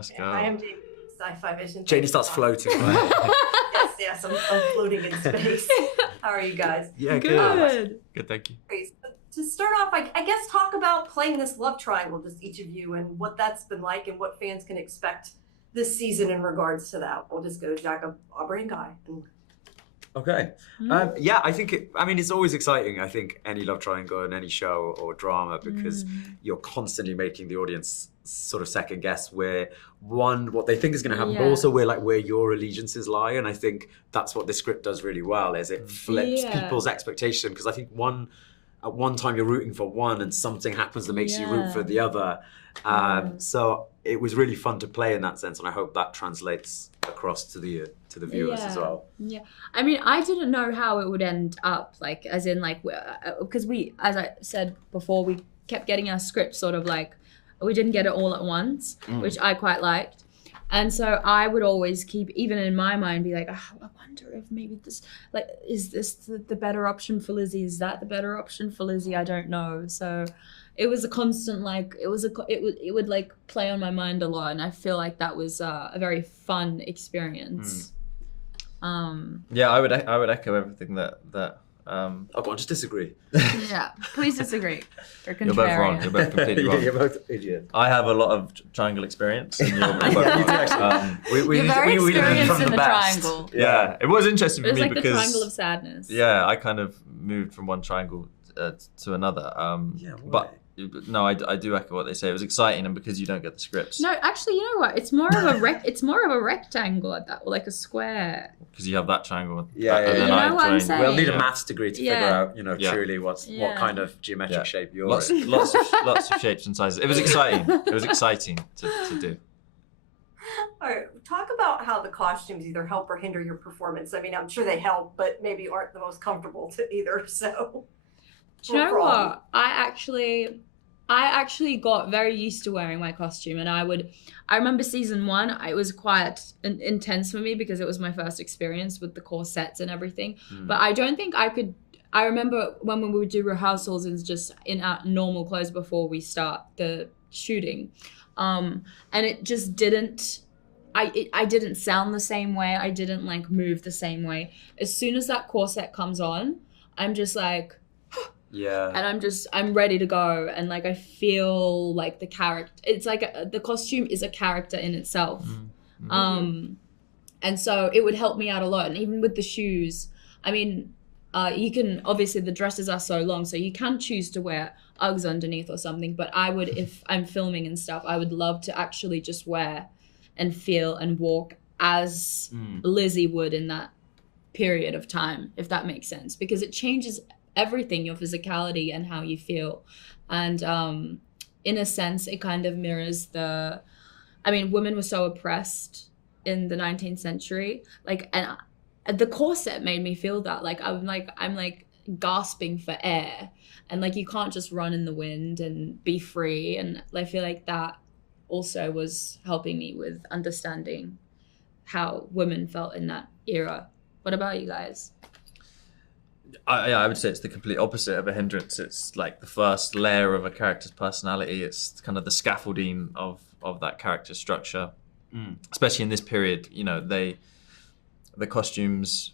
Let's go. I am Jacob, SciFi Vision. Janie starts floating away. Yes, I'm floating in space. How are you guys? Yeah, Good. Good, thank you. Great. To start off, I guess talk about playing this love triangle, just each of you, and what that's been like and what fans can expect this season in regards to that. We'll just go Jacob, Aubri, and Guy. Okay. Yeah, I think it's always exciting. I think any love triangle in any show or drama, because you're constantly making the audience sort of second guess what they think is going to happen, but also where your allegiances lie. And I think that's what this script does really well, is it flips people's expectation. Because I think at one time you're rooting for one and something happens that makes you root for the other. So it was really fun to play in that sense, and I hope that translates across to the viewers as well. Yeah, I mean, I didn't know how it would end up, like, as in, like, because we, as I said before, we kept getting our script sort of like, we didn't get it all at once, which I quite liked. And so I would always keep, even in my mind, be like, oh, I wonder if maybe this, like, is this the better option for Lizzie? Is that the better option for Lizzie? I don't know. So it was a constant, like, it would like play on my mind a lot. And I feel like that was a very fun experience. Yeah, I would echo everything that Oh, go on, just disagree. Yeah, please disagree. Or You're both wrong. You're both completely wrong. You're both idiots. I have a lot of triangle experience. And you're both wrong. You're very experienced in the triangle. Yeah, it was interesting It for was me like because the triangle of sadness. Yeah, I kind of moved from one triangle to another. But no, I do echo what they say. It was exciting, and because you don't get the scripts. No, actually, you know what? It's more of a it's more of a rectangle at that, or like a square. Because you have that triangle. Yeah, and yeah, then you know I what I'm joined- saying? We'll need a maths degree to figure out, truly what Yeah. kind of geometric shape you're lots in. lots of shapes and sizes. It was exciting. It was exciting to do. All right, talk about how the costumes either help or hinder your performance. I mean, I'm sure they help, but maybe aren't the most comfortable to either. So, Do you know what? I actually got very used to wearing my costume, and I remember season 1, it was quite intense for me because it was my first experience with the corsets and everything. But I don't think I remember when we would do rehearsals and just in our normal clothes before we start the shooting. And it just didn't, I didn't sound the same way. I didn't like move the same way. As soon as that corset comes on, I'm just like, Yeah. and I'm ready to go. And like, I feel like the character, it's like the costume is a character in itself. And so it would help me out a lot. And even with the shoes, I mean, you can, obviously the dresses are so long, so you can choose to wear Uggs underneath or something. But I would, if I'm filming and stuff, I would love to actually just wear and feel and walk as Lizzie would in that period of time, if that makes sense, because it changes everything, your physicality and how you feel. And in a sense, it kind of mirrors women were so oppressed in the 19th century, like, and the corset made me feel that, like, I'm like gasping for air, and like, you can't just run in the wind and be free. And I feel like that also was helping me with understanding how women felt in that era. What about you guys? I would say it's the complete opposite of a hindrance. It's like the first layer of a character's personality. It's kind of the scaffolding of that character structure. Especially in this period, the costumes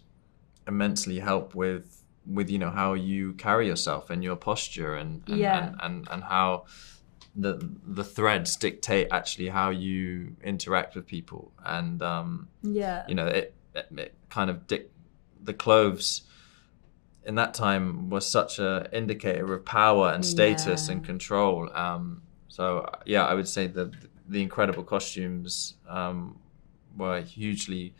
immensely help with how you carry yourself and your posture and how the threads dictate actually how you interact with people. And it kind of the clothes in that time was such a indicator of power and status and control. So I would say the incredible costumes were hugely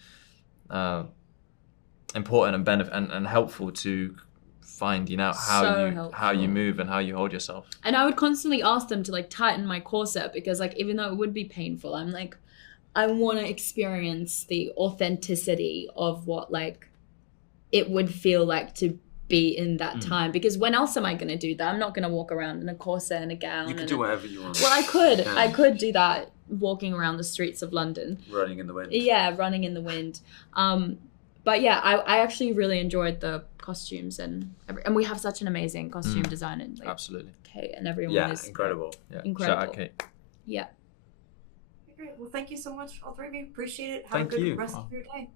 important and helpful to find how you move and how you hold yourself. And I would constantly ask them to like tighten my corset, because like, even though it would be painful, I'm like, I want to experience the authenticity of what like it would feel like to be in that time, because when else am I going to do that? I'm not going to walk around in a corset and a gown. You can do whatever you want. Well, I could do that walking around the streets of London. Running in the wind. Yeah, running in the wind. But yeah, I actually really enjoyed the costumes and we have such an amazing costume designer. Like, absolutely. Kate and everyone is incredible. Yeah, incredible. shout out Kate. Yeah. Great. Well, thank you so much, all three of you. Appreciate it. Have Thank a good you. rest of your day.